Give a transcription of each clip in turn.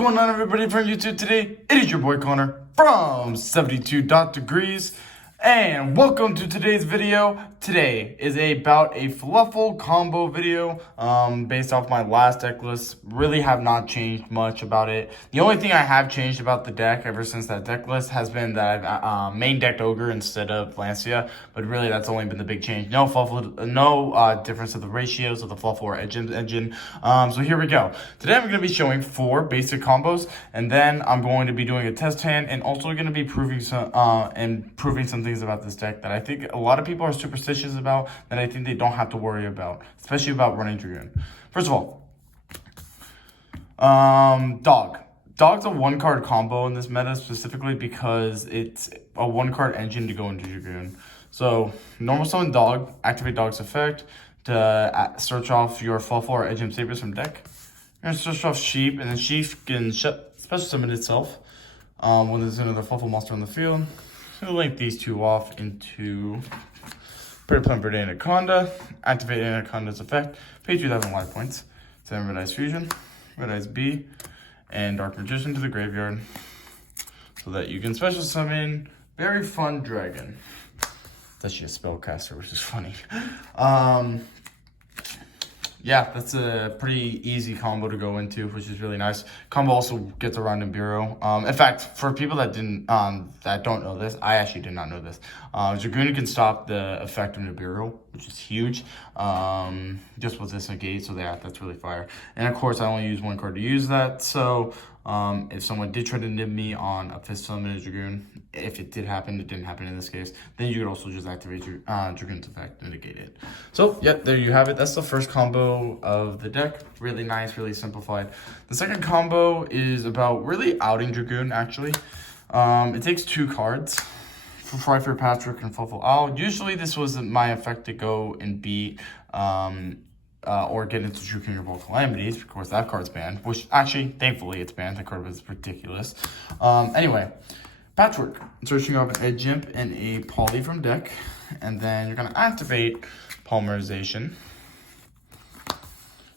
going on, everybody from YouTube today? It is your boy Connor from 72.degrees, and welcome to today's video. Today is about a Fluffal combo video based off my last deck list. Really have not changed much about it. The only thing I have changed about the deck ever since that deck list has been that I've main decked Ogre instead of Lancia, but really that's only been the big change. No Fluffal, no difference of the ratios of the Fluffal or engine. So here we go. Today I'm going to be showing 4 basic combos, and then I'm going to be doing a test hand and also going to be proving some things about this deck that I think a lot of people are superstitious about, that I think they don't have to worry about, especially about running Dragoon. First of all, Dog. Dog's a 1-card combo in this meta specifically because it's a 1-card engine to go into Dragoon. So, normal summon Dog, activate Dog's effect to search off your Fluffal or Edge Sabers from deck. You're going to search off Sheep, and then Sheep can special summon itself when there's another Fluffal monster on the field. So link these two off into Pretty Plum Verde Anaconda, activate Anaconda's effect, pay 2,000 life points, send Red Eyes Fusion, Red Eyes B, and Dark Magician to the graveyard so that you can special summon very fun Dragon. It's actually a spellcaster, which is funny. Yeah, that's a pretty easy combo to go into, which is really nice. Combo also gets around in Bureau. In fact, for people that don't know this, I actually did not know this. Dragoon can stop the effect of Nibiru, which is huge. Just with this negate, so that's really fire. And of course, I only use 1 card to use that. So if someone did try to nib me on a fist summon of Dragoon, if it did happen, it didn't happen in this case, then you could also just activate your Dragoon's effect and negate it. So, yep, there you have it. That's the first combo of the deck. Really nice, really simplified. The second combo is about really outing Dragoon, actually. It takes 2 cards. Fry for Patrick and Fluffal out. Usually this was my effect to go and beat or get into True King of all Calamities. Of course, that card's banned, which actually, thankfully, it's banned. That card was ridiculous. Anyway, Patchwork. Searching off an Edge Imp and a Poly from deck. And then you're going to activate Polymerization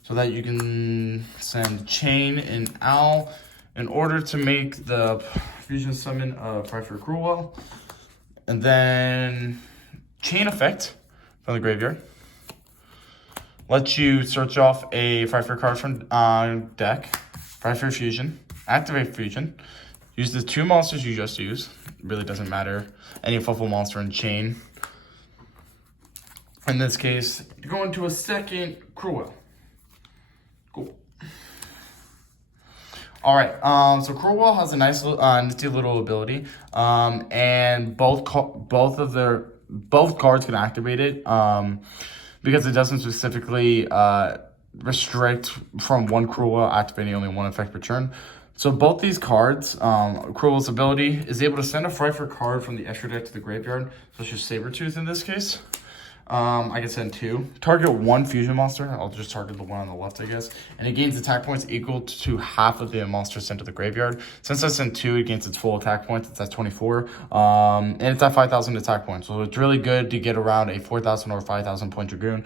so that you can send Chain and Owl in order to make the fusion summon of Fry for Cruel. And then Chain effect from the graveyard lets you search off a 5-4 card from deck, 5-4 Fusion, activate Fusion, use the 2 monsters you just used, really doesn't matter, any Fluffal monster in Chain. In this case, you go into a second Cruel. Cool. Alright, so Cruel has a nice nifty little ability, and both cards can activate it, because it doesn't specifically restrict from 1 Cruel activating only 1 effect per turn. So both these cards, Cruel's ability is able to send a Frighfer card from the extra deck to the graveyard, such as Sabertooth in this case. I can send 2. Target 1 fusion monster. I'll just target the one on the left, I guess. And it gains attack points equal to half of the monster sent to the graveyard. Since I sent 2, it gains its full attack points. It's at 24. And it's at 5,000 attack points. So it's really good to get around a 4,000 or 5,000 point Dragoon.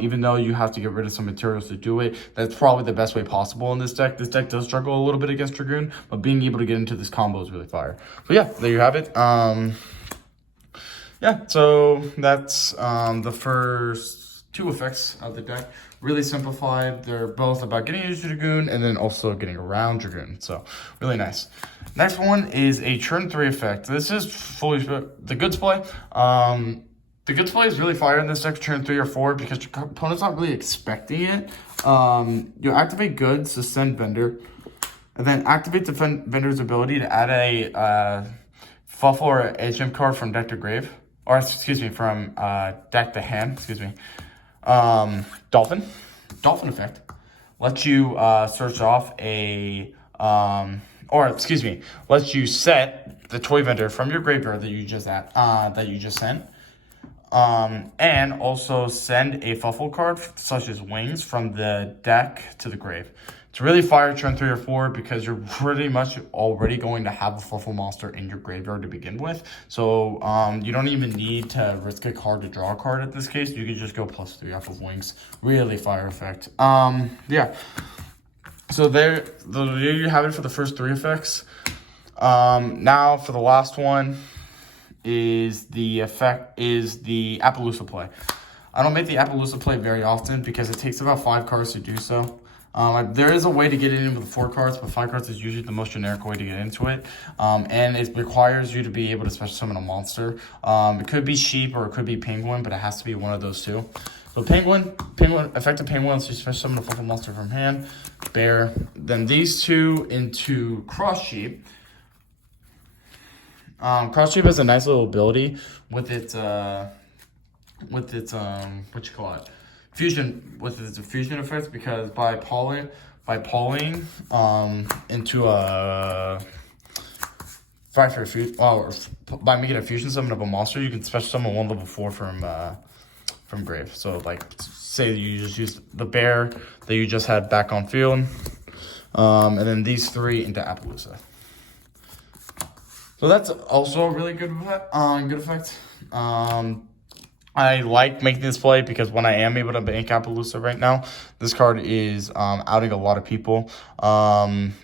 Even though you have to get rid of some materials to do it, that's probably the best way possible in this deck. This deck does struggle a little bit against Dragoon, but being able to get into this combo is really fire. So yeah, there you have it. Yeah, so that's the first 2 effects of the deck. Really simplified. They're both about getting into Dragoon and then also getting around Dragoon. So, really nice. Next one is a turn 3 effect. This is fully the Goods play. The Goods play is really fire in this deck, turn 3 or 4, because your opponent's not really expecting it. You activate Goods to send Vendor, and then activate the Vendor's ability to add a Fluffal or Edge Imp card from deck to grave. Or, excuse me, from deck to hand, excuse me. Dolphin effect lets you search off a, lets you set the toy vendor from your graveyard that you just sent. And also send a Fluffal card, such as Wings, from the deck to the grave. It's really fire turn 3 or 4 because you're pretty much already going to have a Fluffal monster in your graveyard to begin with. So you don't even need to risk a card to draw a card at this case. You can just go +3 off of Wings. Really fire effect. Yeah. So there you have it for the first 3 effects. Now for the last one is the Appaloosa play. I don't make the Appaloosa play very often because it takes about 5 cards to do so. There is a way to get it in with 4 cards, but 5 cards is usually the most generic way to get into it. And it requires you to be able to special summon a monster. It could be sheep or it could be penguin, but it has to be one of those 2. So penguin, effective penguin, so you special summon a Fluffal monster from hand. Bear, then these 2 into cross sheep. Cross sheep has a nice little ability with its fusion effects, because by pulling into a by making a fusion summon of a monster, you can special summon 1 level 4 from grave. So like, say you just use the bear that you just had back on field, and then these 3 into Appaloosa. So that's also a really good effect. I like making this play because when I am able to bank Appaloosa right now, this card is outing a lot of people,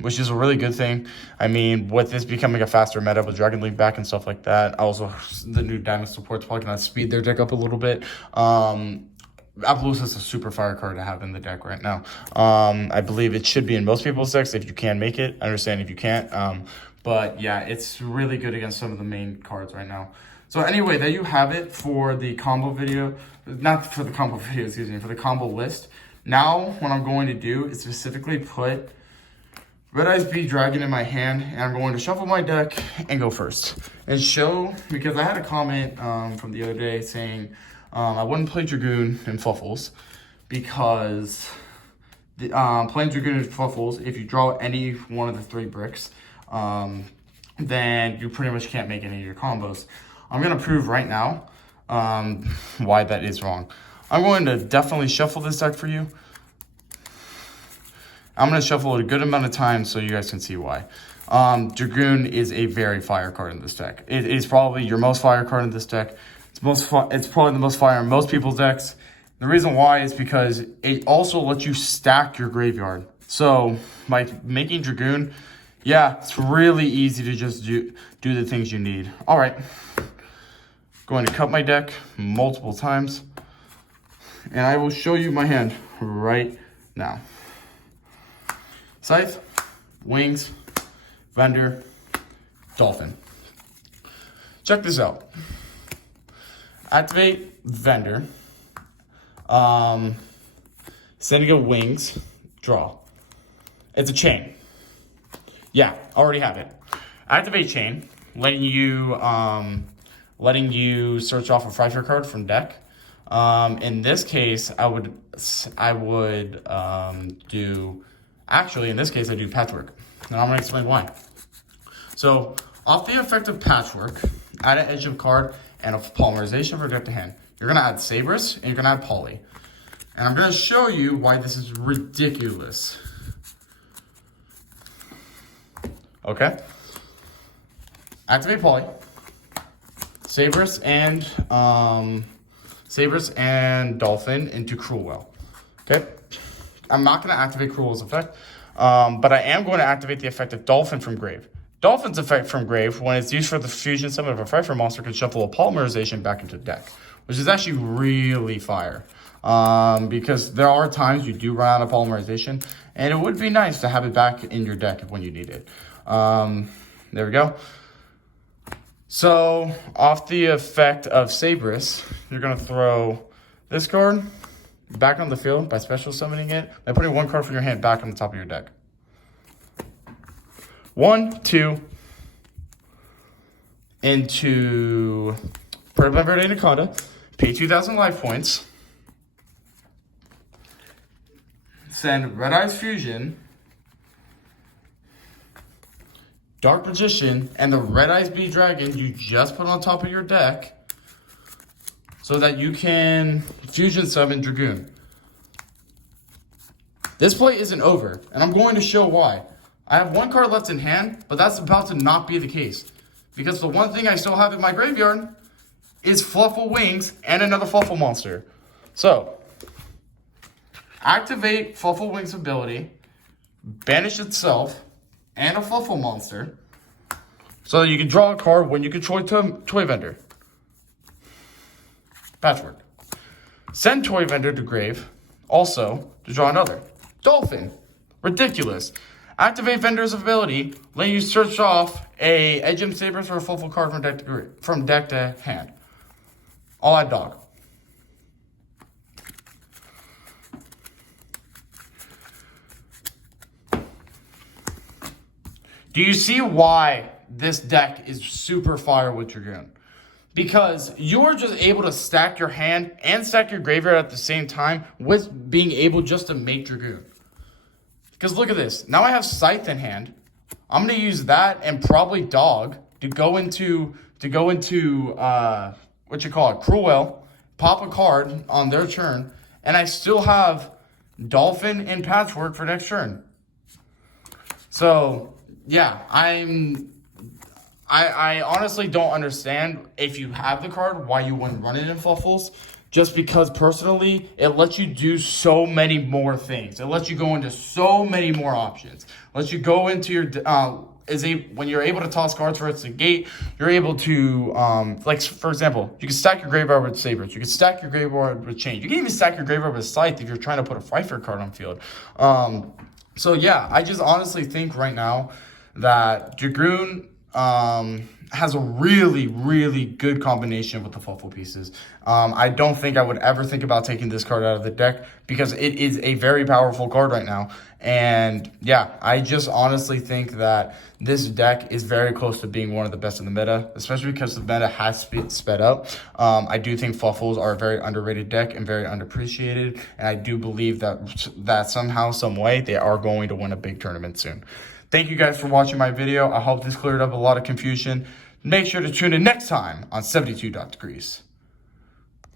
which is a really good thing. I mean, with this becoming a faster meta with Dragon League back and stuff like that, also the new Dynamo support's probably going to speed their deck up a little bit. Appaloosa is a super fire card to have in the deck right now. I believe it should be in most people's decks if you can make it. I understand if you can't. But yeah, it's really good against some of the main cards right now. So anyway, there you have it for the combo video. Not for the combo video, excuse me, for the combo list. Now, what I'm going to do is specifically put Red Eyes Bee Dragon in my hand, and I'm going to shuffle my deck and go first. And show, because I had a comment from the other day saying I wouldn't play Dragoon and Fluffals, because playing Dragoon and Fluffals, if you draw any one of the 3 bricks, then you pretty much can't make any of your combos. I'm going to prove right now why that is wrong. I'm going to definitely shuffle this deck for you. I'm going to shuffle it a good amount of times so you guys can see why. Dragoon is a very fire card in this deck. It is probably your most fire card in this deck. It's probably the most fire in most people's decks. The reason why is because it also lets you stack your graveyard. So by making Dragoon, yeah, it's really easy to just do the things you need. All right. Going to cut my deck multiple times, and I will show you my hand right now. Scythe, Wings, Vendor, Dolphin. Check this out. Activate Vendor. Sending a Wings, draw. It's a chain. Yeah, already have it. Activate Chain, letting you search off a Fracture card from deck. In this case, I do Patchwork. And I'm going to explain why. So, off the effect of Patchwork, add an Edge of card and a Polymerization for deck to hand. You're going to add Sabrus and you're going to add Poly. And I'm going to show you why this is ridiculous. Okay? Activate Poly. Sabrus and Dolphin into Cruelwell. Okay? I'm not going to activate Cruelwell's effect, but I am going to activate the effect of Dolphin from Grave. Dolphin's effect from Grave, when it's used for the fusion summon of a Fracture monster, can shuffle a Polymerization back into the deck, which is actually really fire. Because there are times you do run out of Polymerization, and it would be nice to have it back in your deck when you need it. There we go. So, off the effect of Sabrus, you're going to throw this card back on the field by special summoning it, and putting 1 card from your hand back on the top of your deck. 1, 2, into Purple Verde Anaconda, pay 2,000 life points, send Red Eyes Fusion, Dark Magician, and the Red Eyes Bee Dragon you just put on top of your deck so that you can fusion summon Dragoon. This play isn't over, and I'm going to show why. I have 1 card left in hand, but that's about to not be the case. Because the one thing I still have in my graveyard is Fluffal Wings and another Fluffal monster. So, activate Fluffal Wings ability, Banish itself, and a Fluffal monster. So that you can draw a card when you control Toy Vendor. Patchwork. Send Toy Vendor to grave. Also, to draw another. Dolphin. Ridiculous. Activate Vendor's ability. Let you search off a Edgem Sabers or a Fluffal card from deck to hand. I'll add dog. Do you see why this deck is super fire with Dragoon? Because you're just able to stack your hand and stack your graveyard at the same time with being able just to make Dragoon. Because look at this. Now I have Scythe in hand. I'm going to use that and probably Dog to go into Cruel, pop a card on their turn, and I still have Dolphin and Patchwork for next turn. So, yeah, I honestly don't understand, if you have the card, why you wouldn't run it in Fluffals. Just because, personally, it lets you do so many more things. It lets you go into so many more options. It lets you go into your... when you're able to toss cards for its gate, you're able to... like, for example, you can stack your graveyard with Sabers. You can stack your graveyard with Change. You can even stack your graveyard with Scythe if you're trying to put a Pfeiffer card on field. So, yeah, I just honestly think right now that Dragoon... has a really, really good combination with the Fluffal pieces. I don't think I would ever think about taking this card out of the deck because it is a very powerful card right now. And yeah, I just honestly think that this deck is very close to being one of the best in the meta, especially because the meta has sped up. I do think Fluffals are a very underrated deck and very underappreciated. And I do believe that somehow, some way, they are going to win a big tournament soon. Thank you guys for watching my video. I hope this cleared up a lot of confusion. Make sure to tune in next time on 72 Degrees.